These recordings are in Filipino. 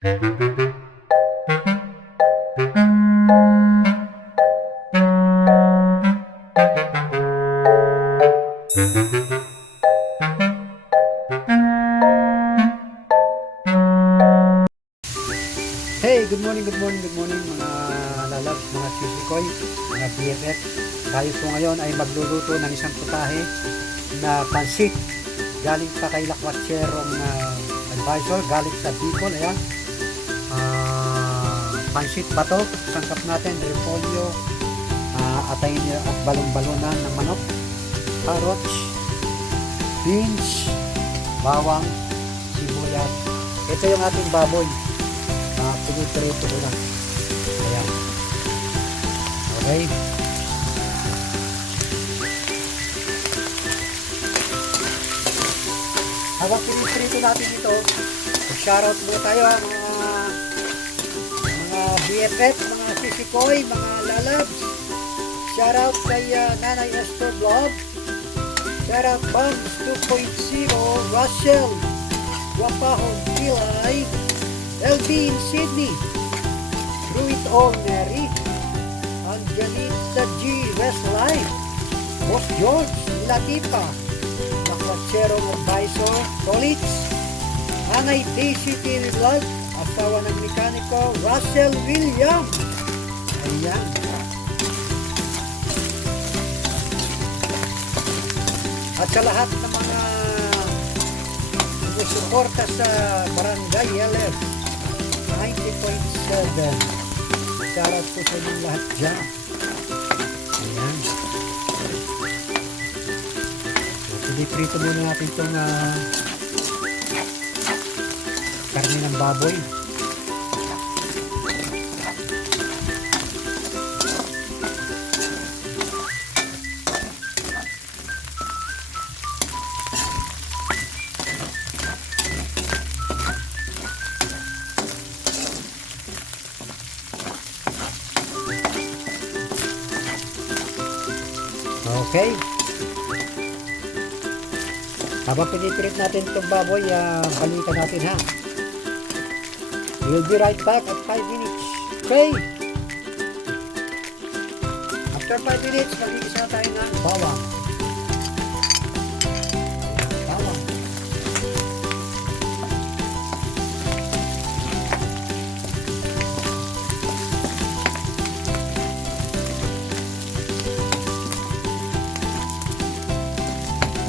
Hey, good morning mga lalabs, mga sisikoy, mga BFF. Tayo po ngayon ay magluluto ng isang putahe na pansit galing pa kay Lakwatserong advisor, galing sa Bicol. Ayan, pansit bato, sangkap natin, repolyo, atay at balon-balonan ng manok, carrots, beans, bawang, sibuyas. Ito yung ating baboy. Pinitrito ko na. Ayan. Okay. Habang pinitrito natin ito, shoutout muna tayo mga BFF, mga sisikoy, mga lalabs. Shoutout kay Nanay Esther Vlog. Shoutout Bombs 2.0, Russell, Wapahon Pilay, LB in Sydney, Ruit All Mary, Angelita G. Westlife, Boss George, Latipa, Lakwatserong Advisor, Tolits, Anay Daisy Vlog, asawa ng mekaniko, Russell William. Ayan. At sa lahat ng mga sumusuporta sa Barangay LF 90.7, shoutout po sa inyong lahat dyan. Ayan. So, piniprito muna natin itong karne ng baboy. Okay. Habang pinipirit natin itong baboy, balikan natin ha. We'll be right back at 5 minutes. Okay. After 5 minutes, mag-iisa tayo ng bawang. Bawang.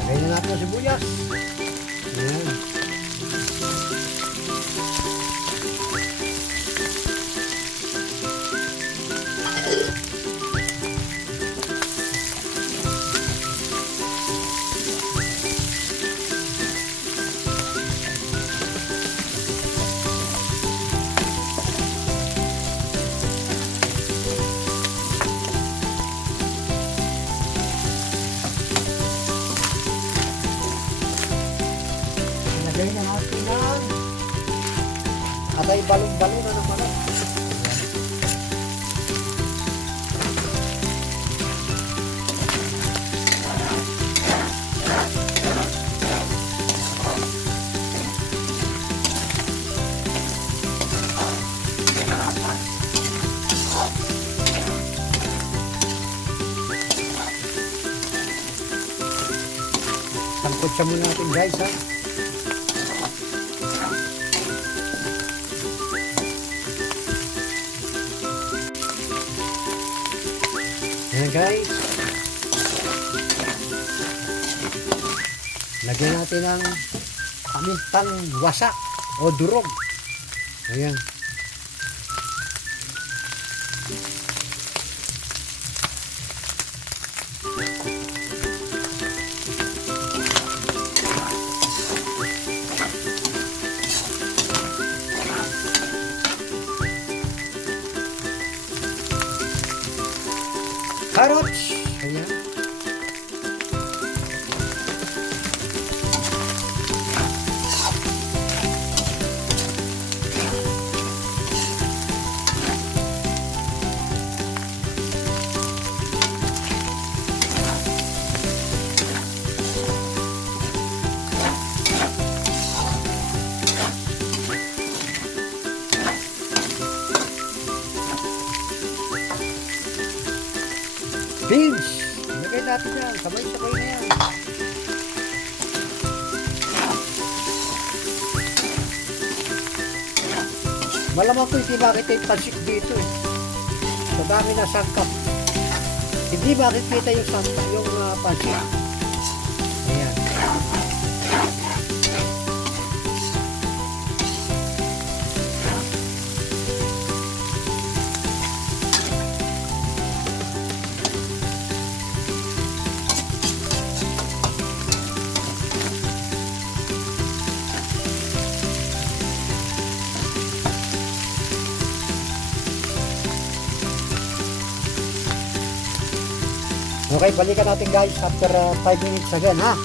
Lagay na natin ang sibuyas. Ayan. Lagay na natin ang atay balon-balon na ng manok. Sangkot siya muna natin guys ha. Ayan guys, lagyan natin ng pamintang wasak o durog. Ayan. Carrots. Ayan. beans. Ilagay natin yan. Sabay-sabay na yan. Malamang ko hindi makita yung pansik dito eh. Sa dami na sangkap. Hindi makikita yung sangkap, yung pansik. Ayan. Okay, balikan natin guys after 5 minutes again, ha?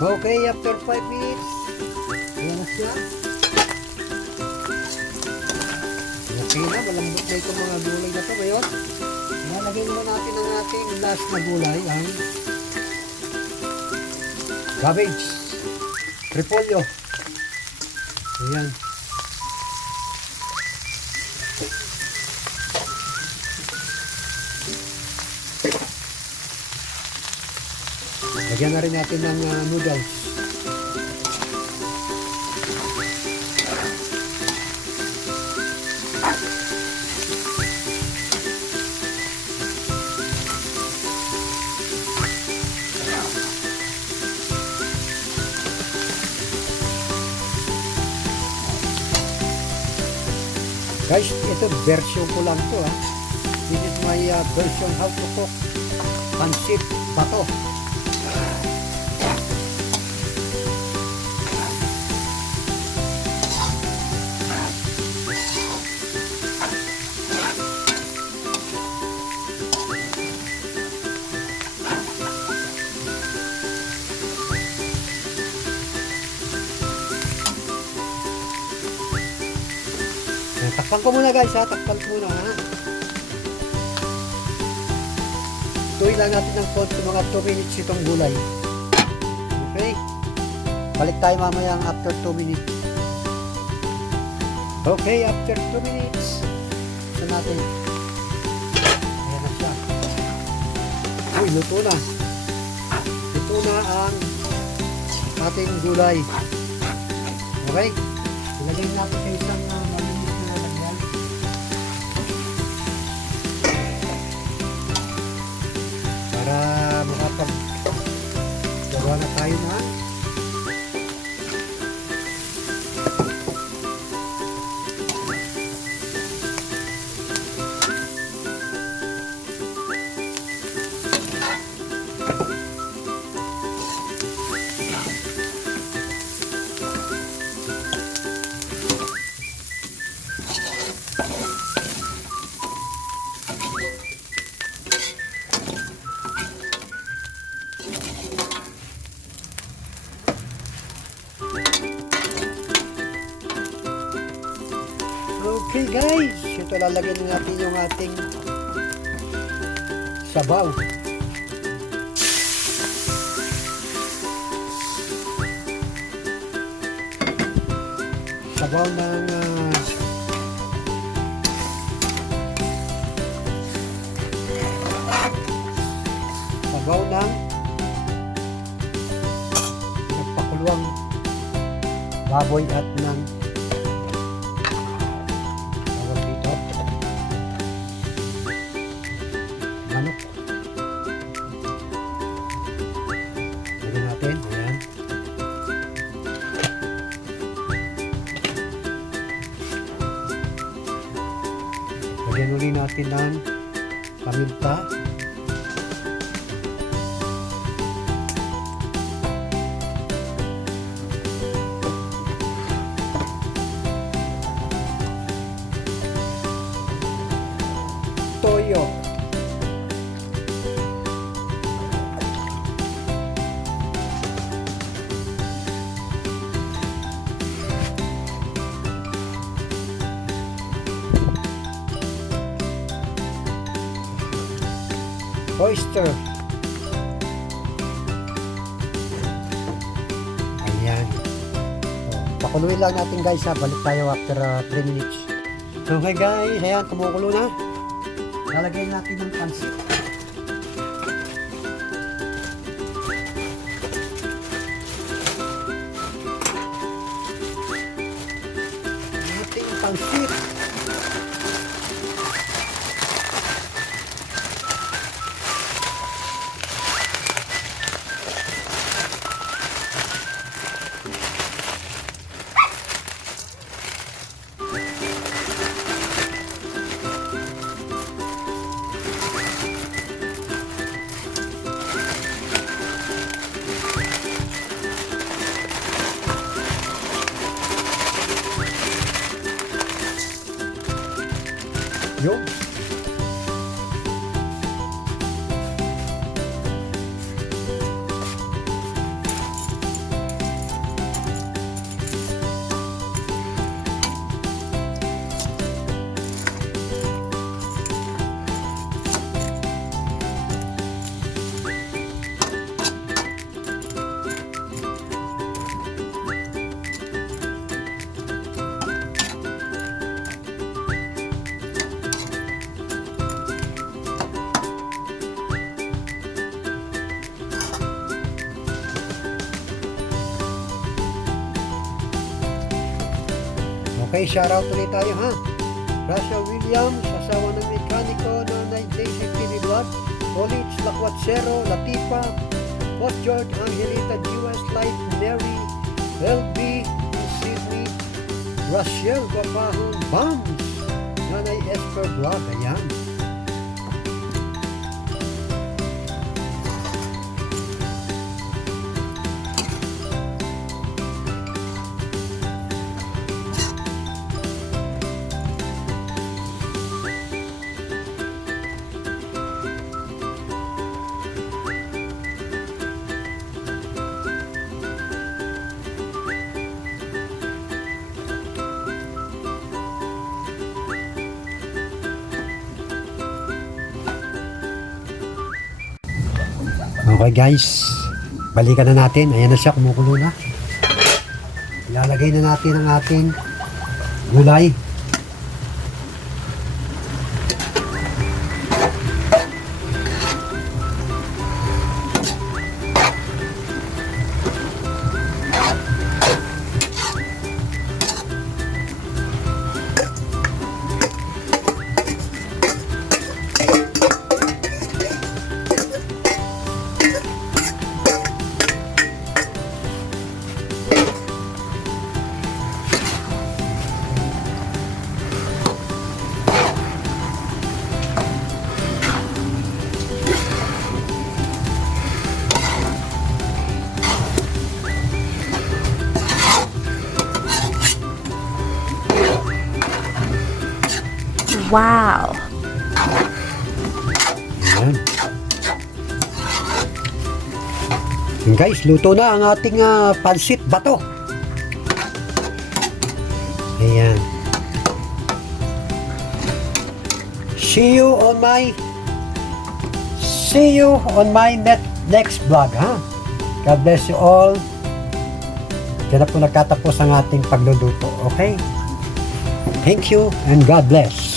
Okay, after 5 minutes. Ayan na siya. Okay na, malambot na itong mga gulay na ito. Ngayon, nalagay naman natin ang ating last na gulay, ang cabbage, repolyo. Ayan. Lagyan na rin natin ng noodles. Guys, ito version ko lang to, ha. This is my version how to cook pancit bato. Takpan ko muna guys, ha. Takpan ko muna, ha. Tuloy lang natin ng konti, mga 2 minutes itong gulay. Okay? Balik tayo mamaya after 2 minutes. Okay, after 2 minutes. Ito natin. Ayan na siya. Uy, luto na. Luto na ang ating gulay. Okay? Ilagay natin sa isang malinis na lagyan. Para makapag-gawa na tayo na okay guys, ito lalagyan natin yung ating sabaw. Sabaw ng nagpakuluang baboy at ng manok. Lagyan natin, ayan. Lagyan ulit natin ng paminta. Toyo. Oyster. Ayan. Pakuluin lang natin guys, ha. Balik tayo after 3 minutes. Okay guys, ayan, kumukulo na. lalagay natin ng pansit. Ating pansit. Yun. Okay, shoutout ulit tayo ha. Rasha Williams, asawa ng mekaniko na 9 Days TV Vlog. College, Lakwatsero, Latifa, Boss George, Angelita, G.W. Life, Mary, LB, Sydney, Rachel, Papahon, Bams, Nanay Esther Vlog, ayan. Okay guys, balikan na natin. Ayan na siya, kumukulo na. Ilalagay na natin ang ating gulay. Wow! Ayan. And guys, luto na ang ating pansit bato. Ayan. See you on my next vlog, ha? God bless you all. Diyan na po nagtatapos ang ating pagluluto, okay? Thank you and God bless.